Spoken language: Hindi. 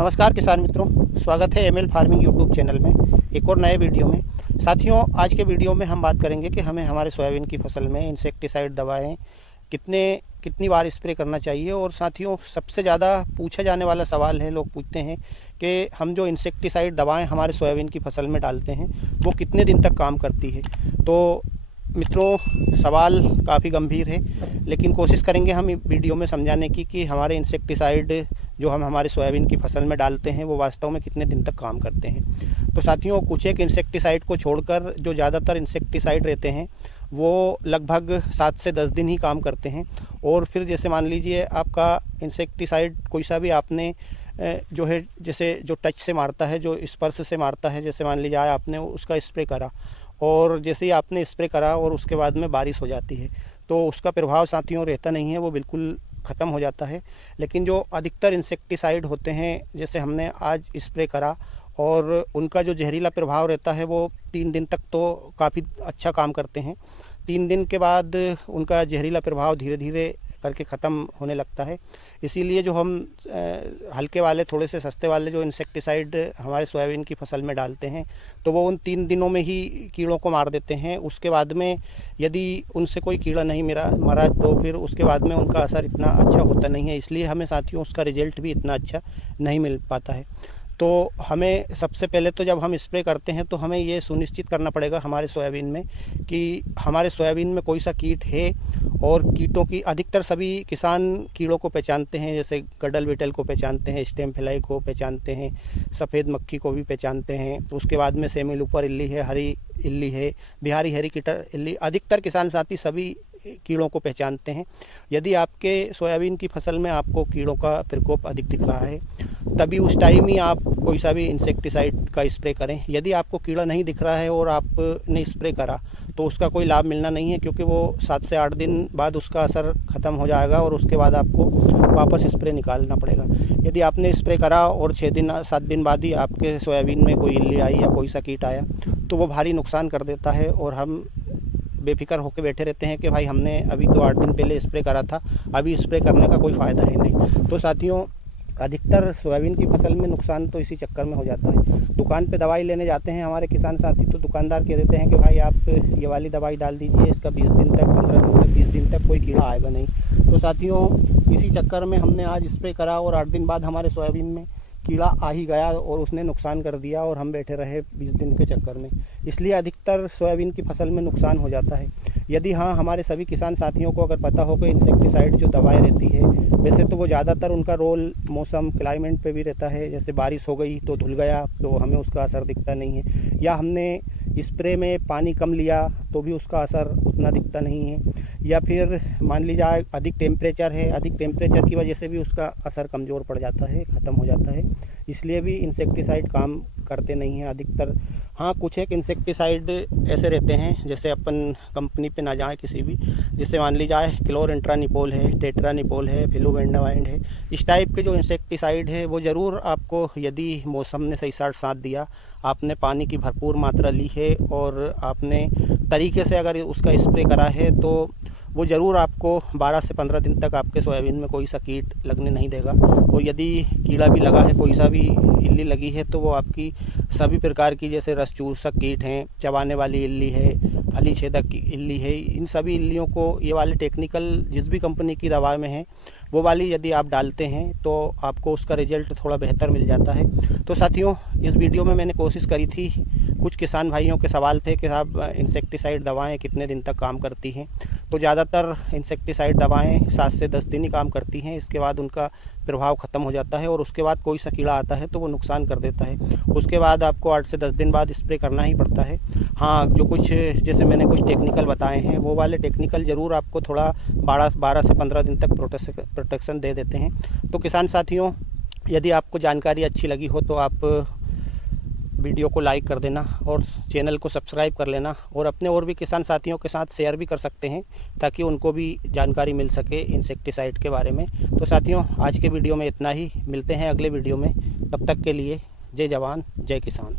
नमस्कार किसान मित्रों, स्वागत है एमएल फार्मिंग यूट्यूब चैनल में एक और नए वीडियो में। साथियों, आज के वीडियो में हम बात करेंगे कि हमें हमारे सोयाबीन की फसल में इंसेक्टिसाइड दवाएं कितनी बार स्प्रे करना चाहिए। और साथियों, सबसे ज़्यादा पूछा जाने वाला सवाल है, लोग पूछते हैं कि हम जो इंसेक्टिसाइड दवाएं हमारे सोयाबीन की फसल में डालते हैं वो कितने दिन तक काम करती है। तो मित्रों, सवाल काफ़ी गंभीर है, लेकिन कोशिश करेंगे हम वीडियो में समझाने की कि हमारे इंसेक्टिसाइड जो हम हमारे सोयाबीन की फसल में डालते हैं वो वास्तव में कितने दिन तक काम करते हैं। तो साथियों, कुछ एक इंसेक्टिसाइड को छोड़कर जो ज़्यादातर इंसेक्टिसाइड रहते हैं वो लगभग 7 से 10 दिन ही काम करते हैं। और फिर जैसे मान लीजिए आपका इंसेक्टिसाइड कोई सा भी आपने जो है, जैसे जो टच से मारता है, जो स्पर्श से मारता है, जैसे मान लीजिए आपने उसका स्प्रे करा और जैसे ही आपने स्प्रे करा और उसके बाद में बारिश हो जाती है तो उसका प्रभाव साथियों रहता नहीं है, वो बिल्कुल ख़त्म हो जाता है। लेकिन जो अधिकतर इंसेक्टिसाइड होते हैं, जैसे हमने आज स्प्रे करा और उनका जो जहरीला प्रभाव रहता है वो 3 दिन तक तो काफ़ी अच्छा काम करते हैं। 3 दिन के बाद उनका जहरीला प्रभाव धीरे धीरे करके ख़त्म होने लगता है। इसीलिए जो हम हल्के वाले, थोड़े से सस्ते वाले जो इंसेक्टिसाइड हमारे सोयाबीन की फसल में डालते हैं तो वो उन 3 दिनों में ही कीड़ों को मार देते हैं। उसके बाद में यदि उनसे कोई कीड़ा नहीं मरा तो फिर उसके बाद में उनका असर इतना अच्छा होता नहीं है। इसलिए हमें साथियों उसका रिजल्ट भी इतना अच्छा नहीं मिल पाता है। तो हमें सबसे पहले तो जब हम स्प्रे करते हैं तो हमें ये सुनिश्चित करना पड़ेगा हमारे सोयाबीन में कि हमारे सोयाबीन में कोई सा कीट है। और कीटों की अधिकतर सभी किसान कीड़ों को पहचानते हैं, जैसे गडल बीटल को पहचानते हैं, स्टेम फ्लाई को पहचानते हैं, सफ़ेद मक्खी को भी पहचानते हैं। तो उसके बाद में सेमी लूपर इल्ली है, हरी इल्ली है, बिहारी हरी कीटर इल्ली, अधिकतर किसान साथी सभी कीड़ों को पहचानते हैं। यदि आपके सोयाबीन की फसल में आपको कीड़ों का प्रकोप अधिक दिख रहा है तभी उस टाइम ही आप कोई सा भी इंसेक्टिसाइड का स्प्रे करें। यदि आपको कीड़ा नहीं दिख रहा है और आपने स्प्रे करा तो उसका कोई लाभ मिलना नहीं है, क्योंकि वो 7 से 8 दिन बाद उसका असर ख़त्म हो जाएगा और उसके बाद आपको वापस स्प्रे निकालना पड़ेगा। यदि आपने स्प्रे करा और 6 दिन 7 दिन बाद ही आपके सोयाबीन में कोई इल्ली आई या कोई सा कीट आया तो वो भारी नुकसान कर देता है और हम बेफिक्र होकर बैठे रहते हैं कि भाई हमने अभी तो 8 दिन पहले स्प्रे करा था, अभी स्प्रे करने का कोई फ़ायदा है नहीं। तो साथियों, अधिकतर सोयाबीन की फसल में नुकसान तो इसी चक्कर में हो जाता है। दुकान पे दवाई लेने जाते हैं हमारे किसान साथी तो दुकानदार कह देते हैं कि भाई आप ये वाली दवाई डाल दीजिए, इसका 20 दिन तक, 15 दिन तक, 20 दिन तक कोई कीड़ा आएगा नहीं। तो साथियों, इसी चक्कर में हमने आज स्प्रे करा और 8 दिन बाद हमारे सोयाबीन में कीड़ा आ ही गया और उसने नुकसान कर दिया और हम बैठे रहे 20 दिन के चक्कर में। इसलिए अधिकतर सोयाबीन की फसल में नुकसान हो जाता है। यदि हाँ, हमारे सभी किसान साथियों को अगर पता हो कि इंसेक्टिसाइड जो दवाएं रहती है, वैसे तो वो ज़्यादातर उनका रोल मौसम क्लाइमेट पे भी रहता है। जैसे बारिश हो गई तो धुल गया तो हमें उसका असर दिखता नहीं है, या हमने स्प्रे में पानी कम लिया तो भी उसका असर उतना दिखता नहीं है, या फिर मान लीजिए अधिक टेम्परेचर है, अधिक टेम्परेचर की वजह से भी उसका असर कमज़ोर पड़ जाता है, ख़त्म हो जाता है। इसलिए भी इंसेक्टिसाइड काम करते नहीं हैं अधिकतर। हाँ, कुछ एक इंसेक्टिसाइड ऐसे रहते हैं, जैसे अपन कंपनी पे ना जाए किसी भी, जैसे मान ली जाए क्लोरेंट्रानिपोल है, टेट्रानिपोल है, फ्लुवेंडामाइड है, इस टाइप के जो इंसेक्टिसाइड है वो ज़रूर आपको, यदि मौसम ने सही साथ दिया, आपने पानी की भरपूर मात्रा ली है और आपने तरीके से अगर उसका स्प्रे करा है तो वो ज़रूर आपको 12 से 15 दिन तक आपके सोयाबीन में कोई सा कीट लगने नहीं देगा। और यदि कीड़ा भी लगा है, कोई सा भी इल्ली लगी है, तो वो आपकी सभी प्रकार की, जैसे रस चूसक कीट हैं, चबाने वाली इल्ली है, फली छेदक की इल्ली है, इन सभी इल्लियों को ये वाले टेक्निकल जिस भी कंपनी की दवा में है वो वाली यदि आप डालते हैं तो आपको उसका रिज़ल्ट थोड़ा बेहतर मिल जाता है। तो साथियों, इस वीडियो में मैंने कोशिश करी थी, कुछ किसान भाइयों के सवाल थे कि साहब इंसेक्टिसाइड दवाएं कितने दिन तक काम करती हैं। तो ज़्यादातर इंसेक्टिसाइड दवाएं 7 से 10 दिन ही काम करती हैं, इसके बाद उनका प्रभाव ख़त्म हो जाता है और उसके बाद कोई सा कीड़ा आता है तो वो नुकसान कर देता है। उसके बाद आपको 8 से 10 दिन बाद स्प्रे करना ही पड़ता है। हाँ, जो कुछ जैसे मैंने कुछ टेक्निकल बताए हैं वो वाले टेक्निकल ज़रूर आपको थोड़ा 12 से 15 दिन तक प्रोटेक्शन दे देते हैं। तो किसान साथियों, यदि आपको जानकारी अच्छी लगी हो तो आप वीडियो को लाइक कर देना और चैनल को सब्सक्राइब कर लेना और अपने और भी किसान साथियों के साथ शेयर भी कर सकते हैं ताकि उनको भी जानकारी मिल सके इंसेक्टिसाइड के बारे में। तो साथियों, आज के वीडियो में इतना ही, मिलते हैं अगले वीडियो में। तब तक के लिए जय जवान जय किसान।